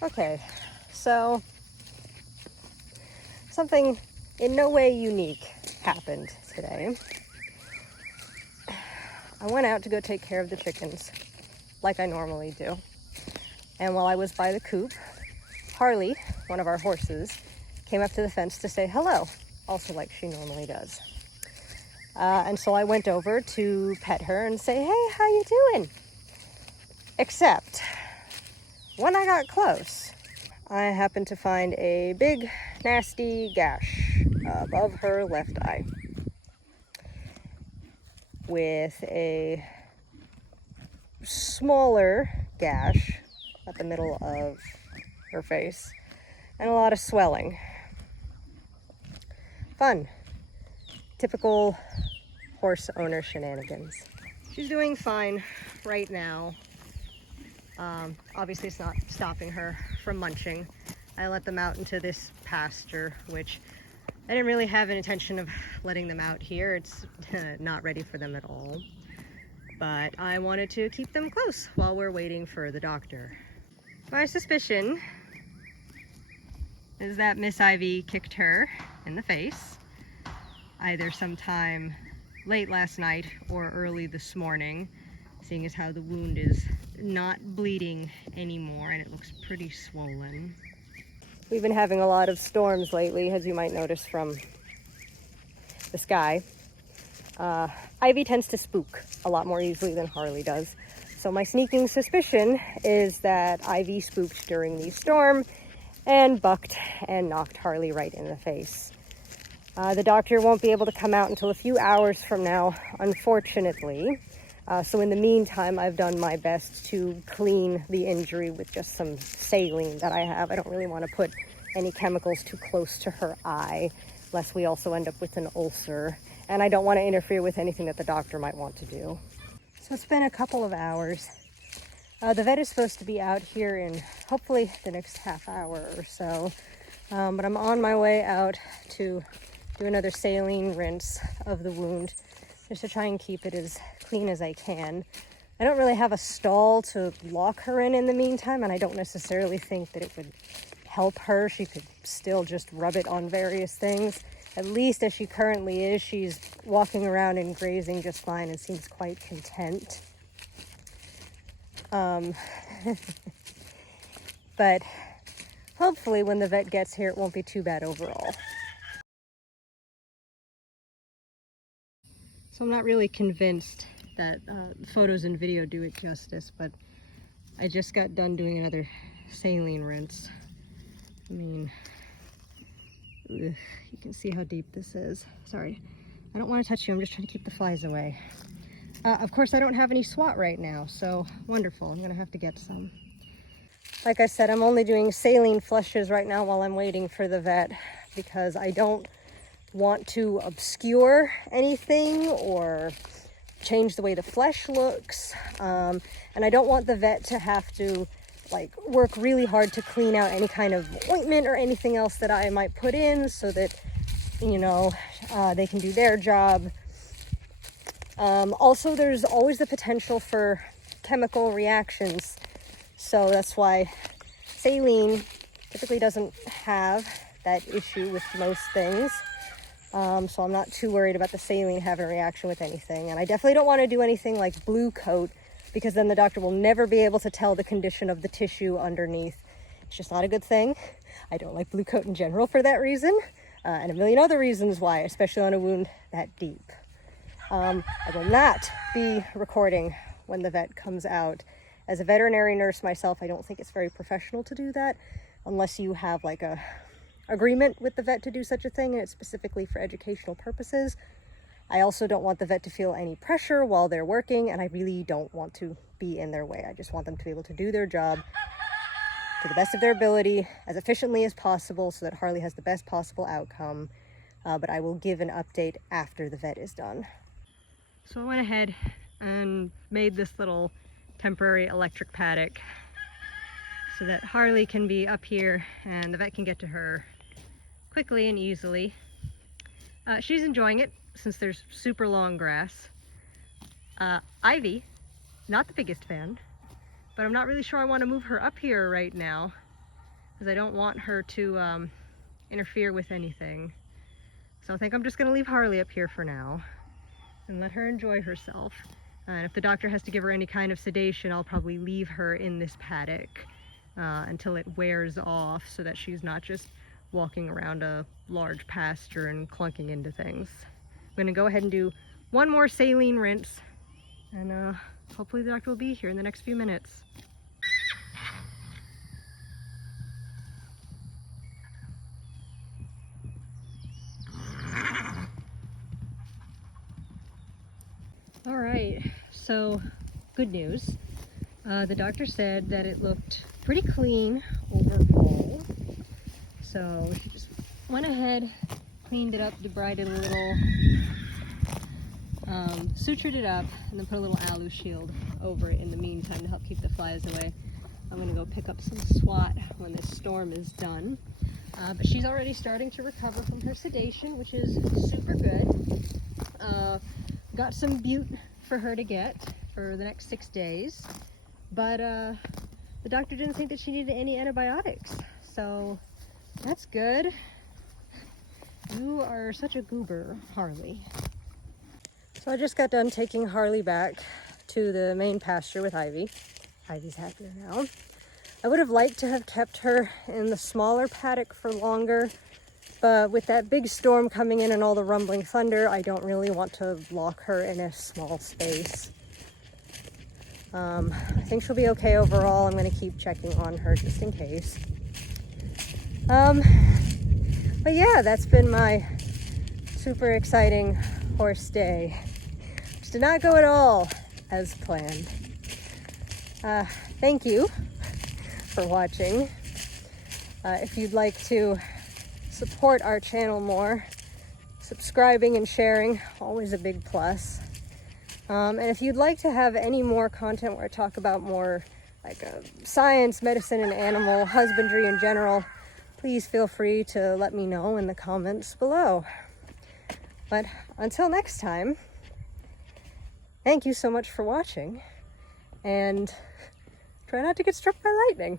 Okay, so something in no way unique happened today. I went out to go take care of the chickens like I normally do. And while I was by the coop, Harley, one of our horses, came up to the fence to say hello, also like she normally does. And so I went over to pet her and say, hey, how you doing? Except when I got close, I happened to find a big, nasty gash above her left eye with a smaller gash at the middle of her face and a lot of swelling. Fun. Typical horse owner shenanigans. She's doing fine right now. Obviously it's not stopping her from munching. I let them out into this pasture, which I didn't really have an intention of letting them out here. It's not ready for them at all. But I wanted to keep them close while we're waiting for the doctor. My suspicion is that Miss Ivy kicked her in the face, either sometime late last night or early this morning, seeing as how the wound is not bleeding anymore and it looks pretty swollen. We've been having a lot of storms lately, as you might notice from the sky. Ivy tends to spook a lot more easily than Harley does. So my sneaking suspicion is that Ivy spooked during the storm and bucked and knocked Harley right in the face. The doctor won't be able to come out until a few hours from now, unfortunately. So in the meantime, I've done my best to clean the injury with just some saline that I have. I don't really want to put any chemicals too close to her eye, lest we also end up with an ulcer. And I don't want to interfere with anything that the doctor might want to do. So it's been a couple of hours. The vet is supposed to be out here in hopefully the next half hour or so. But I'm on my way out to do another saline rinse of the wound, just to try and keep it as clean as I can. I don't really have a stall to lock her in the meantime, and I don't necessarily think that it would help her. She could still just rub it on various things. At least as she currently is, she's walking around and grazing just fine and seems quite content. But hopefully when the vet gets here, it won't be too bad overall. So I'm not really convinced that photos and video do it justice, but I just got done doing another saline rinse. I mean, you can see how deep this is. Sorry, I don't want to touch you. I'm just trying to keep the flies away. Of course, I don't have any SWAT right now, so wonderful. I'm gonna have to get some. Like I said, I'm only doing saline flushes right now while I'm waiting for the vet, because I don't want to obscure anything or change the way the flesh looks, and I don't want the vet to have to work really hard to clean out any kind of ointment or anything else that I might put in, so that they can do their job. Also, there's always the potential for chemical reactions, so that's why saline typically doesn't have that issue with most things. So I'm not too worried about the saline having a reaction with anything. And I definitely don't want to do anything like blue coat, because then the doctor will never be able to tell the condition of the tissue underneath. It's just not a good thing. I don't like blue coat in general for that reason, and a million other reasons why, especially on a wound that deep. I will not be recording when the vet comes out. As a veterinary nurse myself, I don't think it's very professional to do that unless you have a agreement with the vet to do such a thing, and it's specifically for educational purposes. I also don't want the vet to feel any pressure while they're working, and I really don't want to be in their way. I just want them to be able to do their job to the best of their ability, as efficiently as possible, so that Harley has the best possible outcome. But I will give an update after the vet is done. So I went ahead and made this little temporary electric paddock so that Harley can be up here and the vet can get to her quickly and easily. She's enjoying it since there's super long grass. Ivy, not the biggest fan, but I'm not really sure I want to move her up here right now. because I don't want her to interfere with anything. So I think I'm just going to leave Harley up here for now and let her enjoy herself. And if the doctor has to give her any kind of sedation, I'll probably leave her in this paddock until it wears off, so that she's not just walking around a large pasture and clunking into things. I'm going to go ahead and do one more saline rinse, and hopefully the doctor will be here in the next few minutes. All right, so good news. The doctor said that it looked pretty clean overall. So she just went ahead, cleaned it up, debrided a little, sutured it up, and then put a little alu shield over it in the meantime to help keep the flies away. I'm gonna go pick up some SWAT when this storm is done. But she's already starting to recover from her sedation, which is super good. Got some bute for her to get for the next 6 days, but the doctor didn't think that she needed any antibiotics, so that's good. You are such a goober, Harley. So I just got done taking Harley back to the main pasture with Ivy. Ivy's happier now. I would have liked to have kept her in the smaller paddock for longer, but with that big storm coming in and all the rumbling thunder, I don't really want to lock her in a small space. I think she'll be okay overall. I'm going to keep checking on her just in case. But yeah, that's been my super exciting horse day, which did not go at all as planned. Thank you for watching. If you'd like to support our channel more, subscribing and sharing, always a big plus. And if you'd like to have any more content where I talk about more like science, medicine, and animal husbandry in general, please feel free to let me know in the comments below. But until next time, thank you so much for watching, and try not to get struck by lightning.